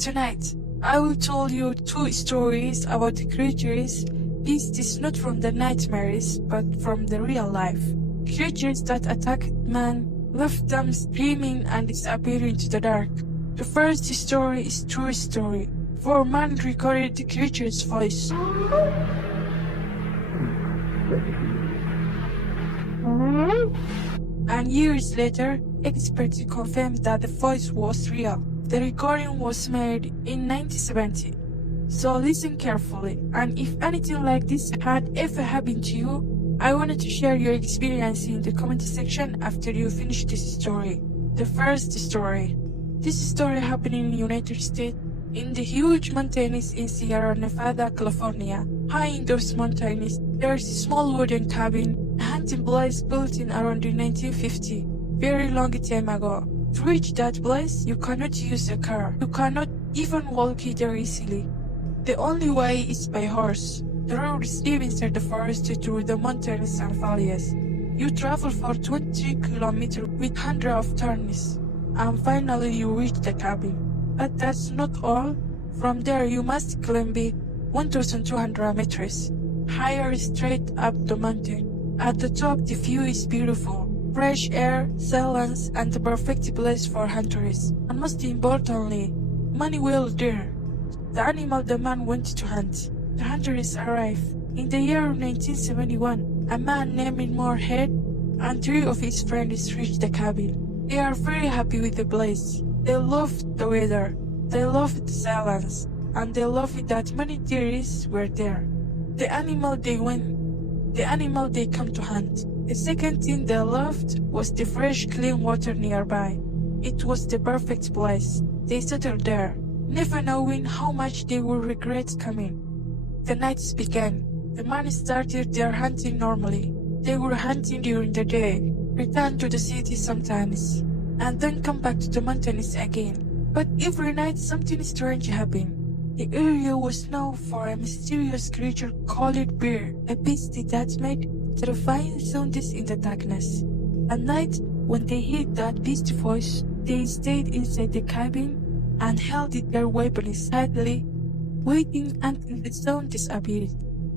Tonight, I will tell you two stories about the creatures beasts not from the nightmares but from the real life. Creatures that attacked man, left them screaming and disappearing into the dark. The first story is true story, for man recorded the creature's voice. And years later, experts confirmed that the voice was real. The recording was made in 1970. So listen carefully, and if anything like this had ever happened to you, I wanted to share your experience in the comment section after you finish this story. The first story. This story happened in the United States, in the huge mountains in Sierra Nevada, California. High in those mountains, there's a small wooden cabin, a hunting place built in around the 1950, very long time ago. To reach that place, you cannot use a car. You cannot even walk there easily. The only way is by horse. The road is deep inside the forest through the mountains and valleys. You travel for 20 kilometers with hundreds of turns, and finally you reach the cabin. But that's not all. From there you must climb 1,200 meters, higher straight up the mountain. At the top the view is beautiful. Fresh air, silence, and the perfect place for hunters. And most importantly, money well there. The animal the man went to hunt. The hunters arrived. In the year 1971, a man named Moorhead and 3 of his friends reached the cabin. They are very happy with the place. They loved the weather, they loved the silence, and they loved that many deers were there. The animal they come to hunt. The second thing they loved was the fresh, clean water nearby. It was the perfect place. They settled there, never knowing how much they would regret coming. The nights began. The man started their hunting normally. They were hunting during the day, return to the city sometimes, and then come back to the mountains again. But every night something strange happened. The area was known for a mysterious creature called bear, a beast that made terrifying sounds in the darkness. At night, when they heard that beast's voice, they stayed inside the cabin and held their weapons tightly, waiting until the sound disappeared.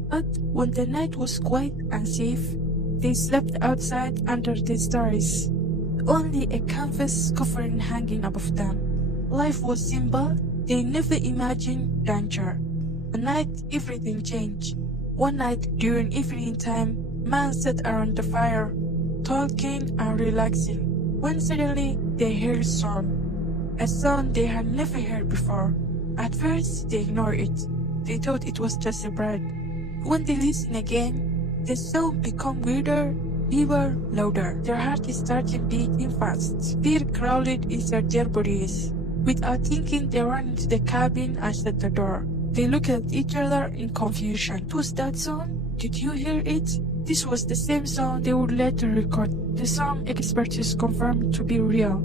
But when the night was quiet and safe, they slept outside under the stars, only a canvas covering hanging above them. Life was simple. They never imagined danger. At night, everything changed. One night during evening time, man sat around the fire, talking and relaxing, when suddenly they heard a sound they had never heard before. At first, they ignored it. They thought it was just a bird. When they listened again, the sound became weirder, deeper, louder. Their heart started beating fast. Fear crawled inside their bodies. Without thinking, they ran into the cabin and shut the door. They looked at each other in confusion. What was that sound? Did you hear it? This was the same sound they would later record. The sound experts confirmed to be real.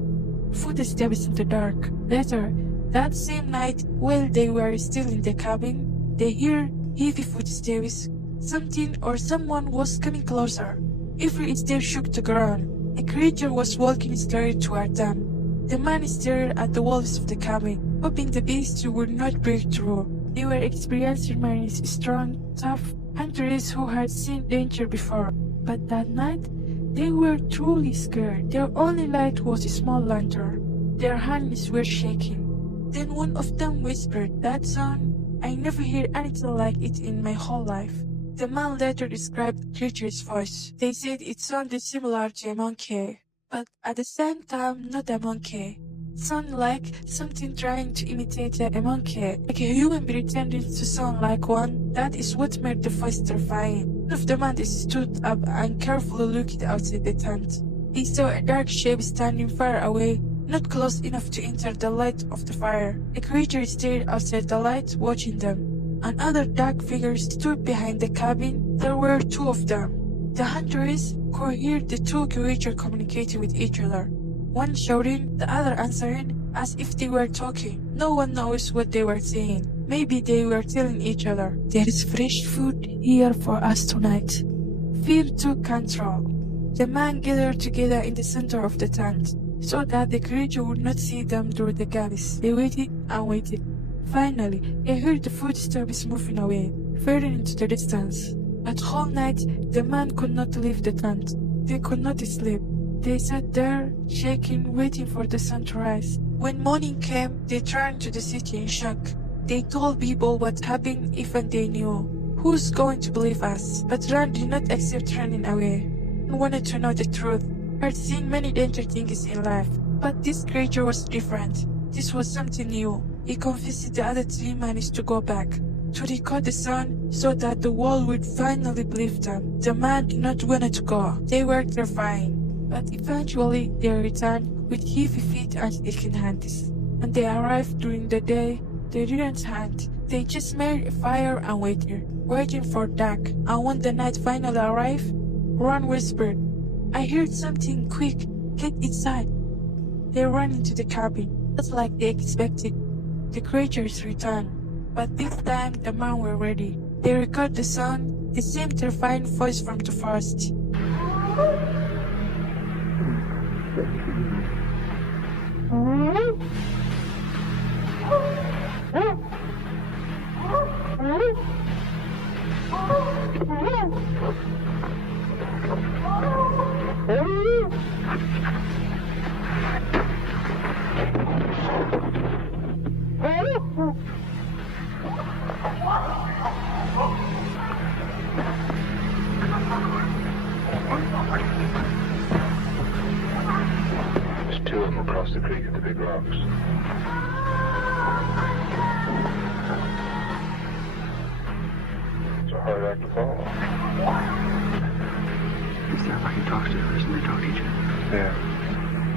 Footsteps in the dark. Later, that same night, while they were still in the cabin, they heard heavy footsteps. Something or someone was coming closer. Every step shook the ground. A creature was walking straight toward them. The man stared at the walls of the cabin, hoping the beast would not break through. They were experienced men, strong, tough hunters who had seen danger before. But that night, they were truly scared. Their only light was a small lantern. Their hands were shaking. Then one of them whispered, "That sound, I never heard anything like it in my whole life." The man later described the creature's voice. They said it sounded similar to a monkey, but at the same time not a monkey. It sounded like something trying to imitate a monkey, like a human pretending to sound like one. That is what made the voice terrifying. One of the men stood up and carefully looked outside the tent. He saw a dark shape standing far away, not close enough to enter the light of the fire. A creature stared outside the light, watching them. Another dark figure stood behind the cabin. There were 2 of them. The hunters could hear the 2 creatures communicating with each other, one shouting, the other answering, as if they were talking. No one knows what they were saying. Maybe they were telling each other, "There is fresh food here for us tonight." Fear took control. The men gathered together in the center of the tent. so that the creature would not see them through the gaps. They waited and waited. Finally, they heard the footsteps moving away, fading into the distance. That whole night, the man could not leave the tent. They could not sleep. They sat there, shaking, waiting for the sun to rise. When morning came, they turned to the city in shock. They told people what happened, even they knew. Who's going to believe us? But Ran did not accept running away. He wanted to know the truth. He had seen many dangerous things in life, but this creature was different. This was something new. He convinced the other three managed to go back, to record the sun so that the world would finally believe them. The man did not want to go. They were terrifying. But eventually they returned with heavy feet and aching hands. When they arrived during the day, they didn't hunt. They just made a fire and waiting for dark. And when the night finally arrived, Ron whispered, "I heard something, quick, get inside." They ran into the cabin, just like they expected. The creatures returned, but this time the men were ready. They recorded the sound, the same terrifying voice from the forest. There's two of them across the creek at the big rocks. It's a hard act to follow. Is there I can talk to her? Isn't they talk to each other? Yeah.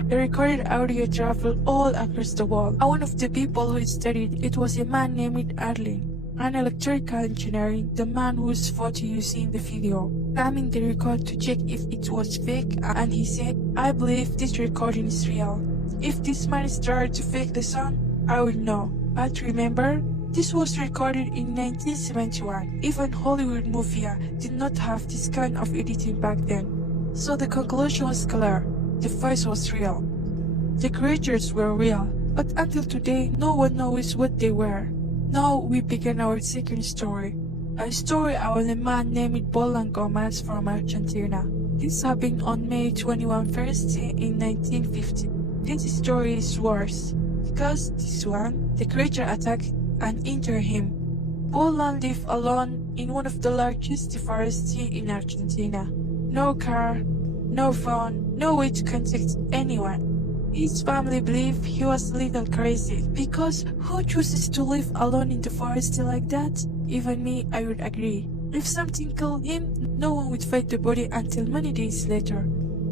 The recorded audio traveled all across the world, and one of the people who studied it was a man named Arlen, an electrical engineer, the man whose photo you see in the video, coming the record to check if it was fake, and he said, "I believe this recording is real. If this man is trying to fake the sound, I will know." But remember, this was recorded in 1971. Even Hollywood movies did not have this kind of editing back then. So the conclusion was clear. The voice was real. The creatures were real, but until today, no one knows what they were. Now we begin our second story. A story about a man named Bolan Gomez from Argentina. This happened on May 21st in 1950. This story is worse, because this one, the creature attacked and injured him. Bolan lived alone in one of the largest forests in Argentina. No car, no phone, no way to contact anyone. His family believed he was a little crazy, because who chooses to live alone in the forest like that? Even me, I would agree. If something killed him, no one would find the body until many days later.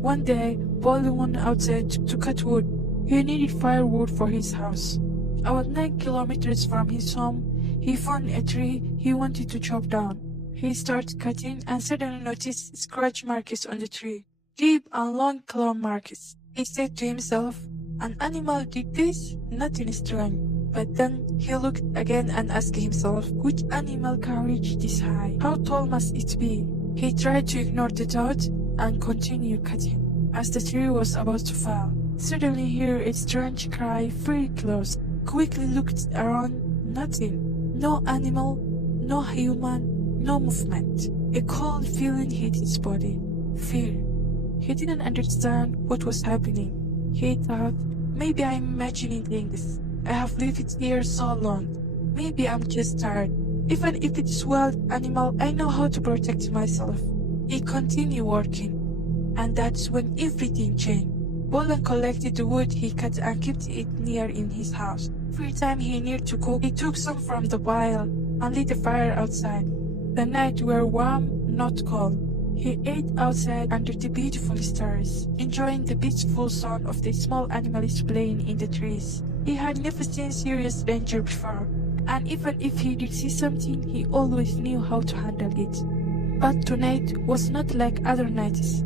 One day, Bolan went outside to cut wood. He needed firewood for his house. About 9 kilometers from his home, he found a tree he wanted to chop down. He started cutting and suddenly noticed scratch marks on the tree. Deep and long claw marks. He said to himself, "An animal did this? Nothing strange." But then he looked again and asked himself, which animal can reach this high? How tall must it be? He tried to ignore the thought and continued cutting. As the tree was about to fall, suddenly he heard a strange cry very close. Quickly looked around, nothing. No animal, no human, no movement. A cold feeling hit his body. Fear. He didn't understand what was happening. He thought, maybe I'm imagining things. I have lived here so long. Maybe I'm just tired. Even if it's wild animal, I know how to protect myself. He continued working. And that's when everything changed. Bolan collected the wood he cut and kept it near in his house. Every time he needed to cook, he took some from the pile and lit a fire outside. The nights were warm, not cold. He ate outside under the beautiful stars, enjoying the peaceful sound of the small animals playing in the trees. He had never seen serious danger before, and even if he did see something, he always knew how to handle it. But tonight was not like other nights.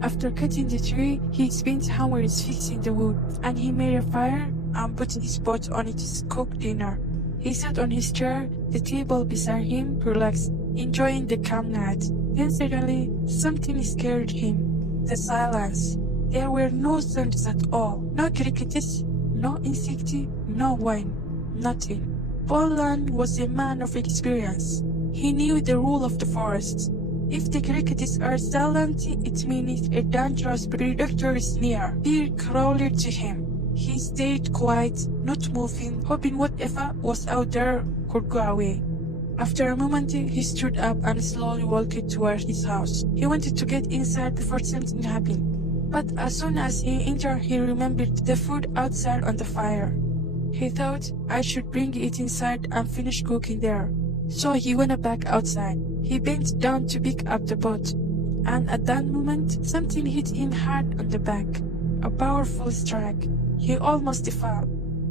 After cutting the tree, he spent hours fixing the wood, and he made a fire and put his pot on it to cook dinner. He sat on his chair, the table beside him, relaxed, enjoying the calm night. Then suddenly, something scared him. The silence. There were no sounds at all. No crickets, no insect, no wine, nothing. Bolan was a man of experience. He knew the rule of the forest. If the crickets are silent, it means a dangerous predator is near. Fear crawled to him. He stayed quiet, not moving, hoping whatever was out there could go away. After a moment, he stood up and slowly walked toward his house. He wanted to get inside before something happened. But as soon as he entered, he remembered the food outside on the fire. He thought, I should bring it inside and finish cooking there. So he went back outside. He bent down to pick up the pot. And at that moment, something hit him hard on the back. A powerful strike. He almost fell.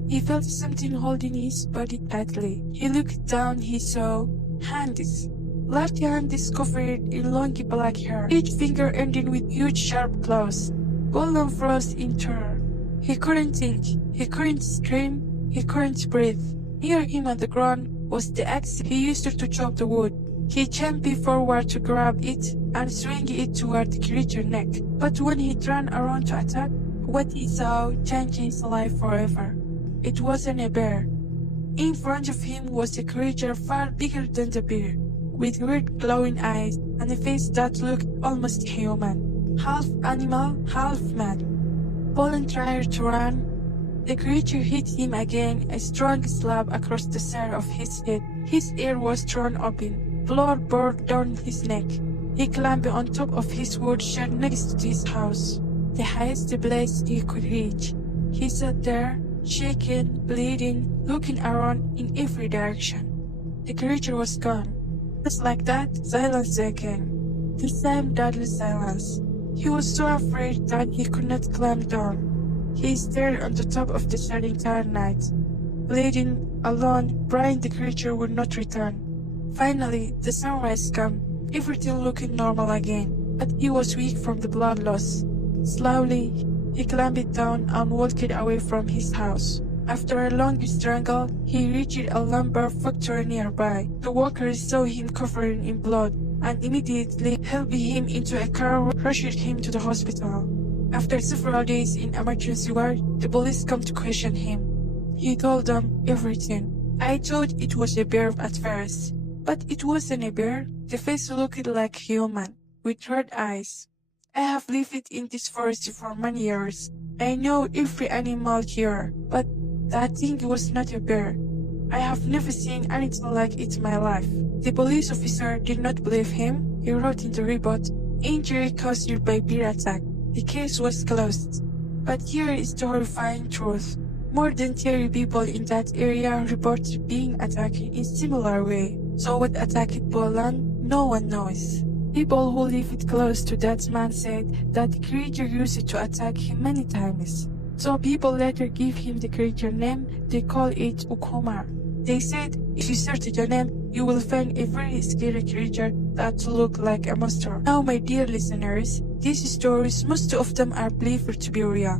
He felt something holding his body tightly. He looked down, he saw hands. Left hand is covered in long black hair, each finger ending with huge sharp claws. Bolan froze in terror. He couldn't think, he couldn't scream, he couldn't breathe. Near him on the ground was the axe he used to chop the wood. He jumped forward to grab it and swing it toward the creature's neck. But when he turned around to attack, what he saw changed his life forever. It wasn't a bear. In front of him was a creature far bigger than the bear, with weird glowing eyes and a face that looked almost human. Half animal, half man. Bolan tried to run. The creature hit him again, a strong slap across the center of his head. His ear was torn open. Blood poured down his neck. He climbed on top of his wood shed next to his house, the highest place he could reach. He sat there, shaking, bleeding, looking around in every direction. The creature was gone. Just like that, silence again. The same deadly silence. He was so afraid that he could not climb down. He stared on the top of the shed the entire night, bleeding, alone, praying the creature would not return. Finally, the sunrise came, everything looking normal again, but he was weak from the blood loss. Slowly, he climbed down and walked away from his house. After a long struggle, he reached a lumber factory nearby. The workers saw him covered in blood and immediately helped him into a car and rushed him to the hospital. After several days in emergency ward, the police come to question him. He told them everything. I thought it was a bear at first, but it wasn't a bear. The face looked like human, with red eyes. I have lived in this forest for many years. I know every animal here, but that thing was not a bear. I have never seen anything like it in my life. The police officer did not believe him. He wrote in the report, injury caused by bear attack. The case was closed. But here is the horrifying truth. More than 30 people in that area reported being attacked in similar way. So what attacked Bolan? No one knows. People who lived close to that man said that the creature used to attack him many times. So people later give him the creature name, they call it Uukumar. They said if you search the name, you will find a very scary creature that looks like a monster. Now my dear listeners, these stories, most of them are believed to be real.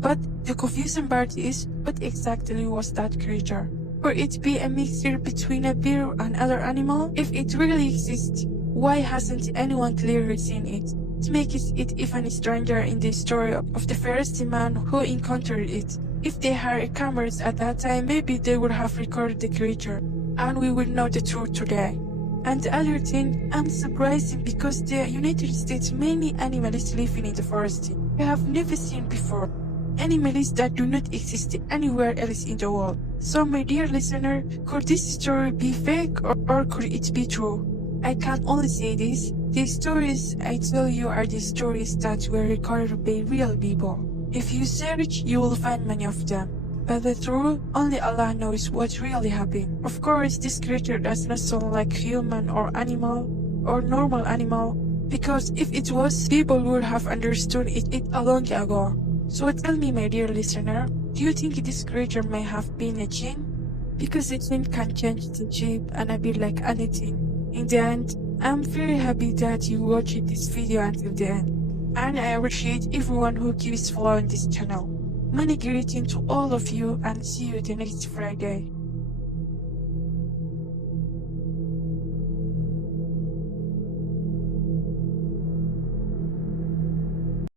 But the confusing part is, what exactly was that creature? Could it be a mixture between a bear and other animal? If it really exists, why hasn't anyone clearly seen it? It makes it even stranger in the story of the first man who encountered it. If they had cameras at that time, maybe they would have recorded the creature, and we would know the truth today. And the other thing, I'm surprised because the United States many animals living in the forest we have never seen before. Animals that do not exist anywhere else in the world. So my dear listener, could this story be fake or could it be true? I can only say this, the stories I tell you are the stories that were recorded by real people. If you search, you will find many of them. But the truth, only Allah knows what really happened. Of course, this creature does not sound like human or animal or normal animal, because if it was, people would have understood it a long ago. So tell me, my dear listener, do you think this creature may have been a Jinn? Because a Jinn can change the shape and appear like anything. In the end, I'm very happy that you watched this video until the end. And I appreciate everyone who keeps following this channel. Many greetings to all of you and see you the next Friday.